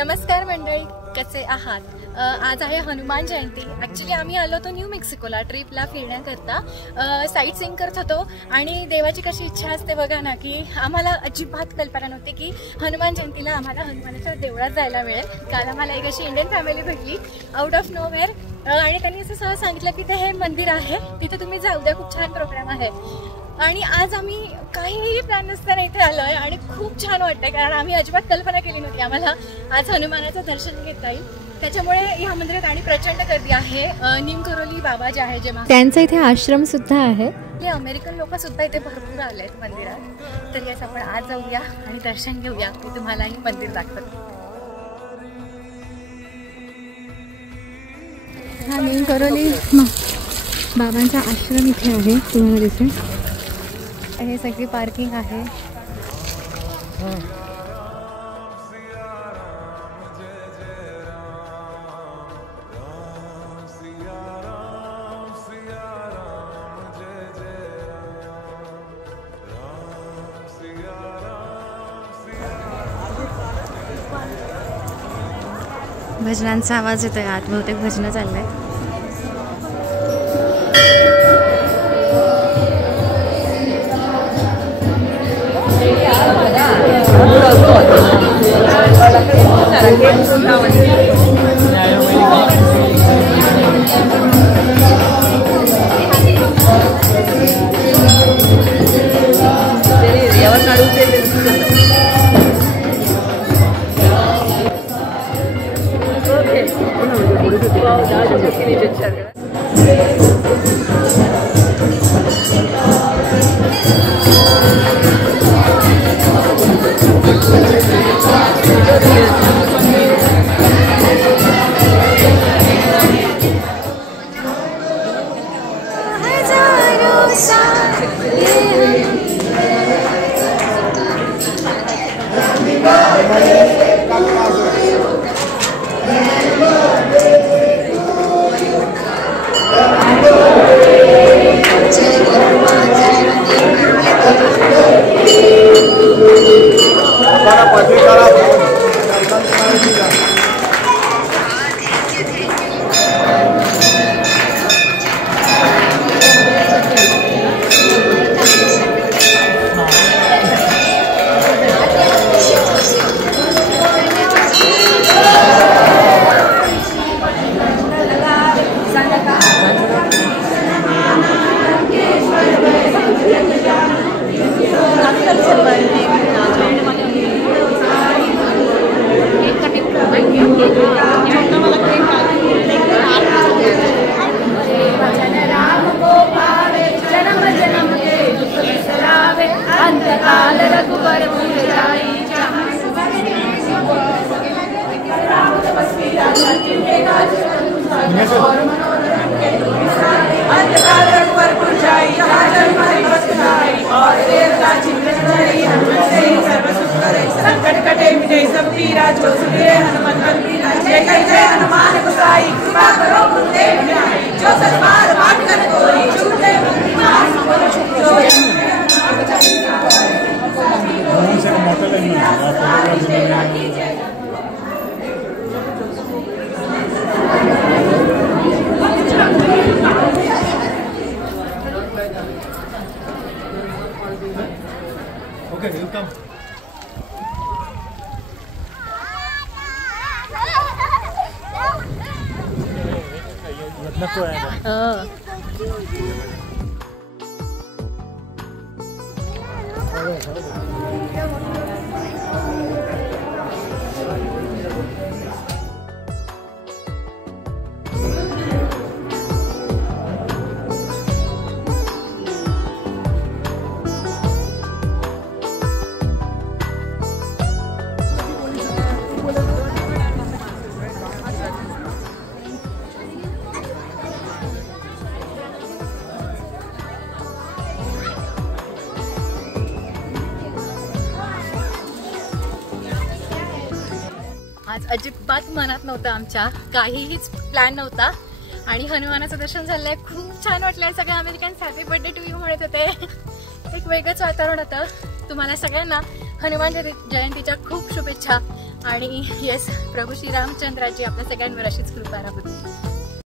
नमस्कार मंडळी, कसे आहात? आज आहे हनुमान जयंती. ॲक्च्युली आम्ही आलो होतो न्यू मेक्सिकोला ट्रिपला फिरण्याकरता. साईट सीइंग करत होतो आणि देवाची कशी इच्छा असते बघा ना, की आम्हाला अजिबात कल्पना नव्हती की हनुमान जयंतीला आम्हाला हनुमानाच्या देवळात जायला मिळेल. काल आम्हाला एक अशी इंडियन फॅमिली भेटली आउट ऑफ नोवेअर आणि त्यांनी असं सहज सांगितलं की ते हे मंदिर आहे, तिथे तुम्ही जाऊ द्या, खूप छान प्रोग्राम आहे. आणि आज आम्ही काहीही प्लॅन नसताना इथे आलो आहे आणि खूप छान वाटतंय, कारण आम्ही अजिबात कल्पना केली नव्हती आम्हाला आज हनुमानाचं दर्शन घेता येईल. त्याच्यामुळे या मंदिरात आणि प्रचंड गर्दी आहे. नीम करोली बाबा जे आहे, जे त्यांचा इथे आश्रम सुद्धा आहे. अमेरिकन लोक सुद्धा इथे भरपूर आले आहेत मंदिरात. तर यास आपण आज जाऊया आणि दर्शन घेऊया. मी तुम्हालाही मंदिर दाखवते. हा नीम करोली बाबांचा आश्रम इथे आहे, तुम्हाला दिसेल. हे सगळी पार्किंग आहे. भजनांचा आवाज येतोय आत, बहुतेक भजन चाललंय. Okay, welcome. नको आहे. आज अजिबात मनात नव्हतं, आमच्या काहीच प्लॅन नव्हता आणि हनुमानाचं दर्शन झालंय. खूप छान वाटलंय. सगळे American happy birthday to you म्हणत होते. एक वेगळंच वातावरण होतं. तुम्हाला सगळ्यांना हनुमान जयंतीच्या खूप शुभेच्छा. आणि येस, प्रभू श्री रामचंद्राची आपल्या सगळ्यांवर अशीच कृपा राहू दे.